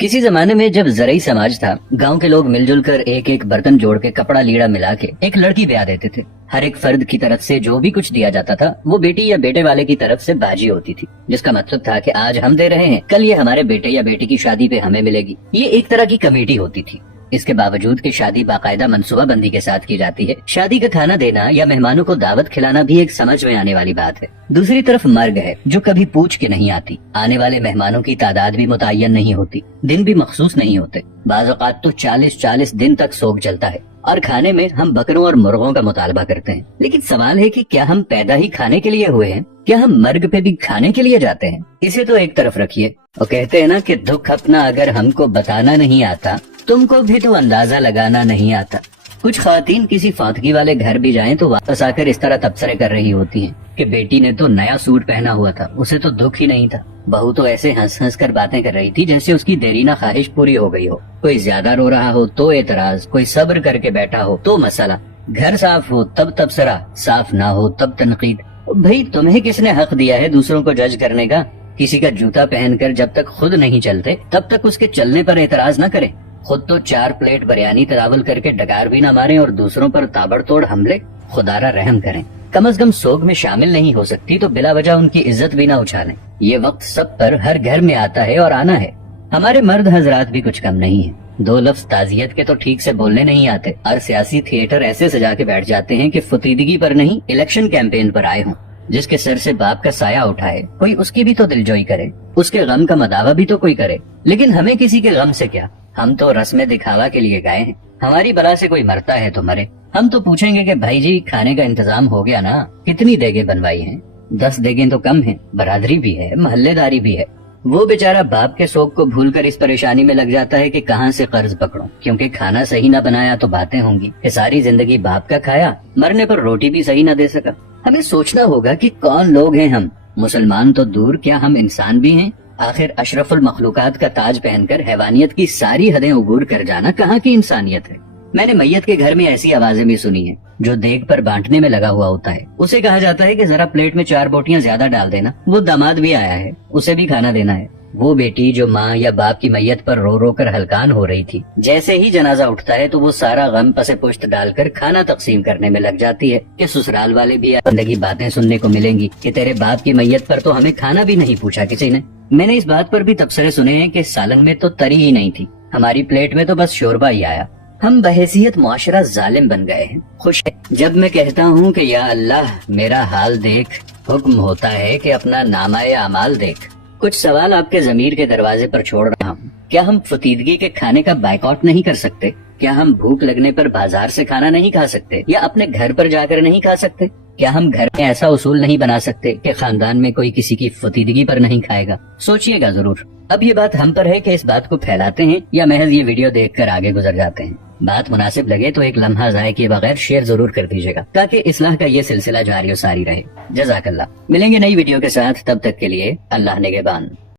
किसी जमाने में जब ज़रई समाज था, गांव के लोग मिलजुल कर एक एक बर्तन जोड़ के कपड़ा लीड़ा मिला के एक लड़की ब्याह देते थे। हर एक फर्द की तरफ से जो भी कुछ दिया जाता था वो बेटी या बेटे वाले की तरफ से बाजी होती थी, जिसका मतलब था कि आज हम दे रहे हैं, कल ये हमारे बेटे या बेटी की शादी पे हमें मिलेगी। ये एक तरह की कमेटी होती थी। इसके बावजूद कि शादी बाकायदा मनसूबाबंदी के साथ की जाती है, शादी का खाना देना या मेहमानों को दावत खिलाना भी एक समझ में आने वाली बात है। दूसरी तरफ मर्ग है जो कभी पूछ के नहीं आती। आने वाले मेहमानों की तादाद भी मुतय्यन नहीं होती, दिन भी मखसूस नहीं होते। बाज़ औक़ात तो 40-40 दिन तक सोग चलता है और खाने में हम बकरों और मुर्गों का मुतालबा करते हैं। लेकिन सवाल है कि क्या हम पैदा ही खाने के लिए हुए हैं? क्या हम मर्ग पे भी खाने के लिए जाते हैं? इसे तो एक तरफ रखिए और कहते हैं ना कि दुख अपना अगर हमको बताना नहीं आता, तुमको भी तो अंदाजा लगाना नहीं आता। कुछ ख़वातीन किसी फातगी वाले घर भी जाएं तो वापस आकर इस तरह तबसरे कर रही होती हैं कि बेटी ने तो नया सूट पहना हुआ था, उसे तो दुख ही नहीं था। बहू तो ऐसे हंस हंस कर बातें कर रही थी जैसे उसकी देरीना ख्वाहिश पूरी हो गई हो। कोई ज्यादा रो रहा हो तो एतराज, कोई सब्र करके बैठा हो तो मसला, घर साफ हो तब तबसरा, साफ ना हो तब तनकीद। भाई तुम्हें किसने हक दिया है दूसरों को जज करने का? किसी का जूता पहनकर जब तक खुद नहीं चलते तब तक उसके चलने पर एतराज न करें। खुद तो 4 प्लेट बिरयानी तनावल करके डकार भी न मारें और दूसरों पर ताबड़तोड़ हमले। खुदारा रहम करें। कम अज कम सोग में शामिल नहीं हो सकती तो बिला वजह उनकी इज्जत भी न उछालें। ये वक्त सब पर हर घर में आता है और आना है। हमारे मर्द हजरात भी कुछ कम नहीं है। 2 लफ्ज ताजियत के तो ठीक से बोलने नहीं आते और सियासी थिएटर ऐसे सजा के बैठ जाते हैं कि फुतीदगी पर नहीं, इलेक्शन कैंपेन पर आए हों। जिसके सर से बाप का साया उठाए कोई उसकी भी तो दिलजोई करे, उसके गम का मदावा भी तो कोई करे। लेकिन हमें किसी के गम से क्या, हम तो रस्म दिखावा के लिए गए हैं। हमारी बला से कोई मरता है तो मरे। हम तो पूछेंगे कि भाई जी खाने का इंतजाम हो गया ना, कितनी देगे बनवाई हैं? 10 देगें तो कम हैं, बरादरी भी है, महल्लेदारी भी है। वो बेचारा बाप के शौक को भूलकर इस परेशानी में लग जाता है कि कहाँ से कर्ज पकड़ूं, क्योंकि खाना सही न बनाया तो बातें होंगी कि सारी जिंदगी बाप का खाया, मरने पर रोटी भी सही न दे सका। हमें सोचना होगा कि कौन लोग हैं हम। मुसलमान तो दूर, क्या हम इंसान भी हैं? आखिर अशरफुल मखलूकात का ताज पहनकर हैवानियत की सारी हदें उबूर कर जाना कहाँ की इंसानियत है? मैंने मैयत के घर में ऐसी आवाजें भी सुनी हैं। जो देग पर बांटने में लगा हुआ होता है उसे कहा जाता है कि जरा प्लेट में 4 बोटियां ज्यादा डाल देना, वो दामाद भी आया है, उसे भी खाना देना है। वो बेटी जो माँ या बाप की मैयत पर रो रो कर हलकान हो रही थी, जैसे ही जनाजा उठता है तो वो सारा गम पसे पुश्त डालकर खाना तकसीम करने में लग जाती है कि ससुराल वाले भी जिंदगी बातें सुनने को मिलेंगी कि तेरे बाप की मैयत पर तो हमें खाना भी नहीं पूछा किसी ने। मैंने इस बात पर भी तबसरे सुने हैं कि सालन में तो तरी ही नहीं थी, हमारी प्लेट में तो बस शोरबा ही आया। हम बहैसियत मुआशरा जालिम बन गए हैं। खुश है जब मैं कहता हूँ कि या अल्लाह मेरा हाल देख, हुक्म होता है कि अपना नामाए अमाल देख। कुछ सवाल आपके ज़मीर के दरवाजे पर छोड़ रहा हूँ। क्या हम फतीदगी के खाने का बायकॉट नहीं कर सकते? क्या हम भूख लगने पर बाजार से खाना नहीं खा सकते या अपने घर पर जाकर नहीं खा सकते? क्या हम घर में ऐसा उसूल नहीं बना सकते कि खानदान में कोई किसी की फतीदगी पर नहीं खाएगा? सोचिएगा जरूर। अब ये बात हम पर है कि इस बात को फैलाते हैं या महज ये वीडियो देखकर आगे गुजर जाते हैं। बात मुनासिब लगे तो एक लम्हा ज़ाय किए बगैर शेयर जरूर कर दीजिएगा ताकि इस्लाह का ये सिलसिला जारी और सारी रहे। जज़ाकल्लाह। मिलेंगे नई वीडियो के साथ, तब तक के लिए अल्लाह निगहबान।